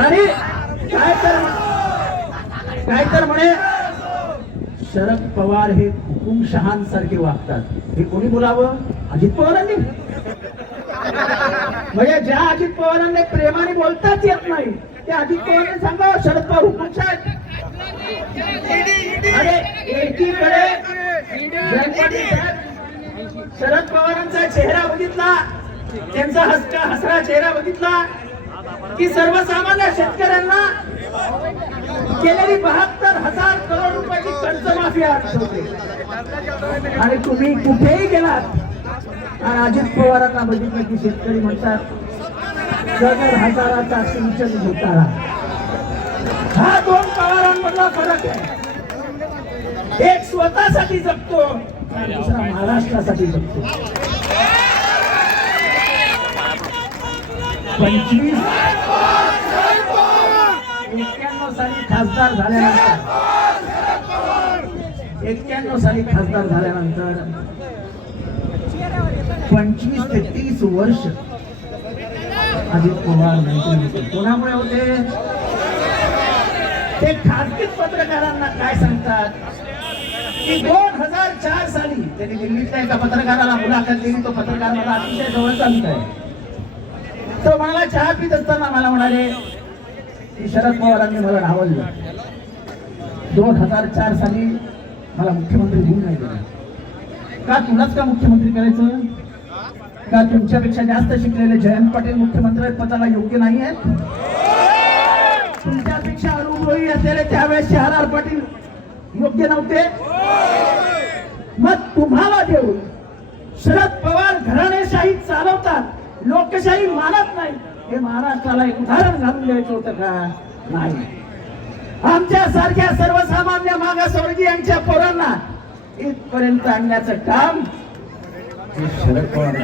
आणि काय तर काय तर म्हणे शरद पवार हे हुकुमशहांसारखे वागतात. हे कोणी बोलावं? अजित पवारांनी. म्हणजे ज्या अजित पवारांनी प्रेमाने बोलताच येत नाही ते अजित पवारांनी सांगा शरद पवार हुकुमशहा अरे एकीकडे शरद पवारांचा चेहरा बघितला त्यांचा हसका हसरा चेहरा बघितला की सर्वसामान्य शेतकऱ्यांना गेलेली बहात्तर हजार करोड रुपयाची कर्जमाफी आठवते आणि तुम्ही कुठेही गेलात आणि अजित पवारांना बघितलं की शेतकरी म्हणतात सदर हजाराचा सिंचन घोटाळा. हा दोन पवारांमधला फरक आहे. एक स्वतःसाठी जगतो दुसरा महाराष्ट्रासाठी जगतो. पंचवीस. एक्क्याण्णव साली खासदार झाल्यानंतर. एक्क्याण्णव साली खासदार झाल्यानंतर. पंचवीस ते तीस वर्ष अजित पवार मंत्री होते कोणामुळे होते? ते खासगी पत्रकारांना काय सांगतात? की दोन हजार चार साली त्यांनी दिल्लीतल्या एका पत्रकाराला मुलाखत दिली. तो पत्रकार मला अतिशय जवळचा मित्र आहे. तो मला चहा पित असताना मला म्हणाले की शरद पवारांनी मला डावललं दोन हजार चार साली मला मुख्यमंत्री होऊन नाही दिला का तुलाच का मुख्यमंत्री करायचं? का तुमच्यापेक्षा जास्त शिकलेले जयंत पाटील मुख्यमंत्री पदाला योग्य नाही आहेत? तुमच्यापेक्षा अनुभवी असलेले त्यावेळेस शहरार पाटील योग्य नव्हते? मग तुम्हाला देऊन शरद पवार घराणेशाही चालवतात. लोकशाही मानत नाही. हे महाराष्ट्राला एक उदाहरण घालून द्यायचं होतं का? नाही. आमच्या सारख्या सर्वसामान्य मागासवर्गीयांच्या पोरांना इथपर्यंत आणण्याचं काम शरद पवार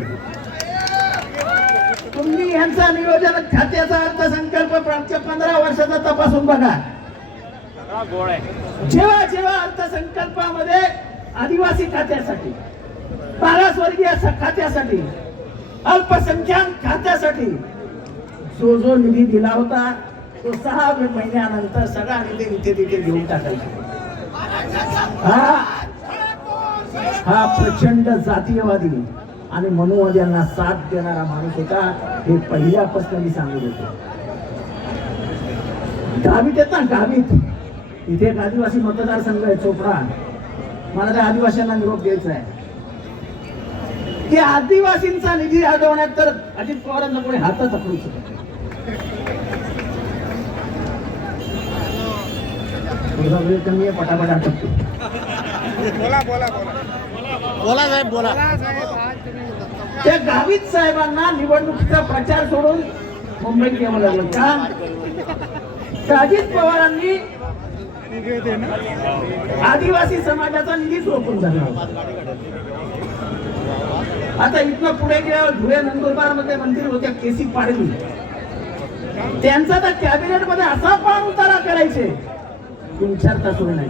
तुम्ही यांचा नियोजन खात्याचा अर्थसंकल्प मागच्या पंधरा वर्षाचा तपासून बघा. जेव्हा जेव्हा अर्थसंकल्पामध्ये आदिवासी खात्यासाठी बारासवर्गीय खात्यासाठी अल्पसंख्याक खात्यासाठी जो जो निधी दिला होता तो सहा महिन्यानंतर सगळा निधी इथे तिथे घेऊन टाकायचा. हा? हा प्रचंड जातीयवादी आणि मनोवाद यांना साथ देणारा माणूस होता हे पहिल्यापासून मी सांगत होतो. गावीत येत ना गावीत. इथे एक आदिवासी मतदारसंघ आहे चोपडा. मला त्या आदिवासींना निरोप द्यायचा आहे. की आदिवासींचा निधी अडवण्यात तर अजित पवारांना कोणी हातच पकडू शकत नाही. पटापट आटपतो. बोला बोला बोला. बोला साहेब बोला. त्या गावित साहेबांना निवडणुकीचा प्रचार सोडून मुंबईत यावं लागलं. का? अजित पवारांनी आदिवासी समाजाचा निधीच रोखून होता. आता इथनं पुढे गेल्यावर धुळे नंदुरबारमध्ये मंदिर होत्या केसी पाडवी. त्यांचा तर कॅबिनेटमध्ये असा पाण उतारा करायचे. की विचारता सोय नाही